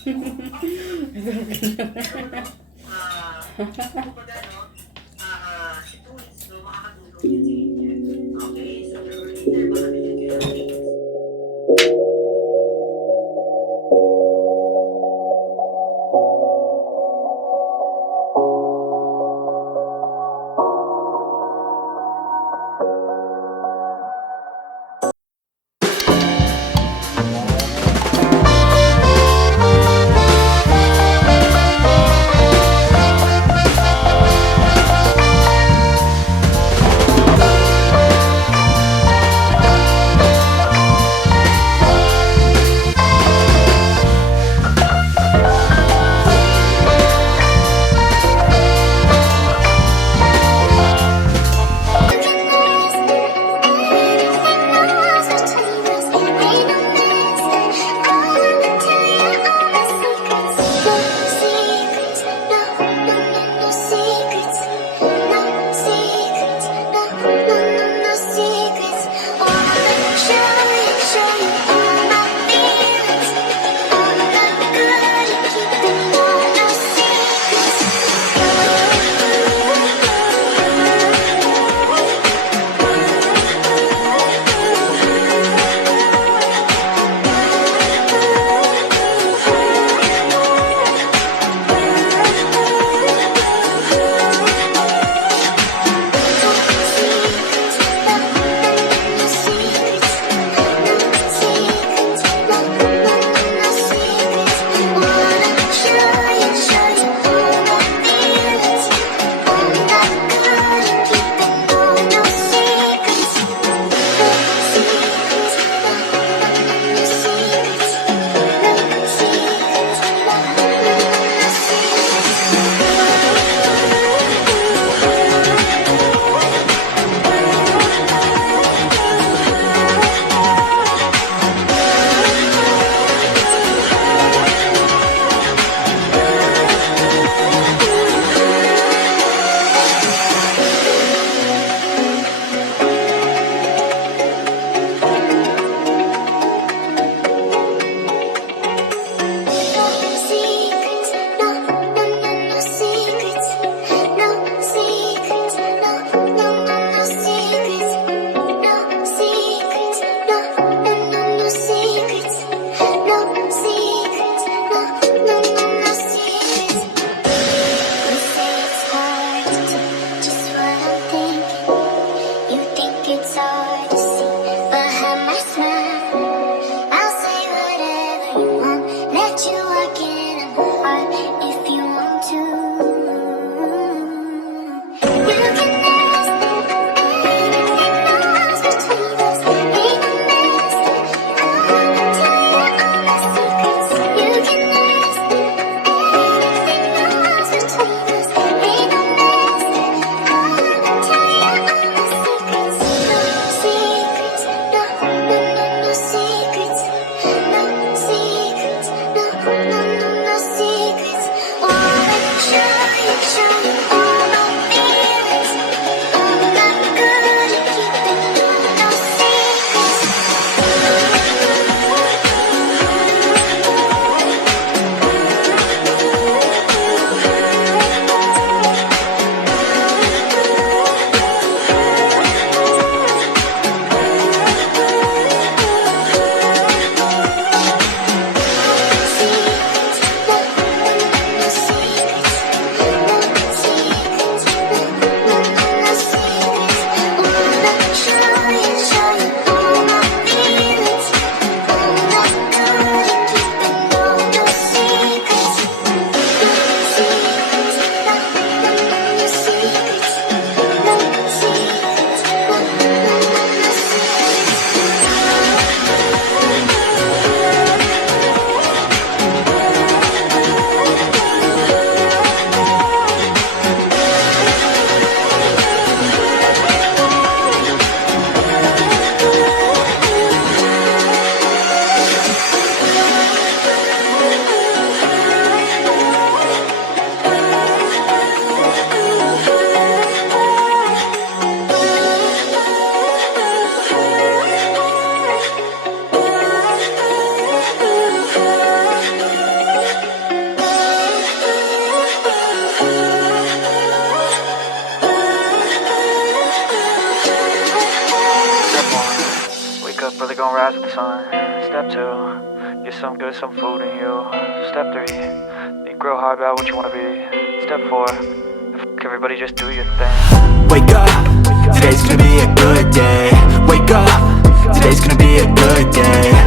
Kumbaga, no, si Tools, no, makakatulong din sa inyo. Okay, so later, baka bigyan kayo ng tips. sun. Step 2, get some good, some food in you. Step 3, think real hard about what you wanna be. Step 4, fuck everybody, just do your thing. Wake up, today's gonna be a good day. Wake up, today's gonna be a good day.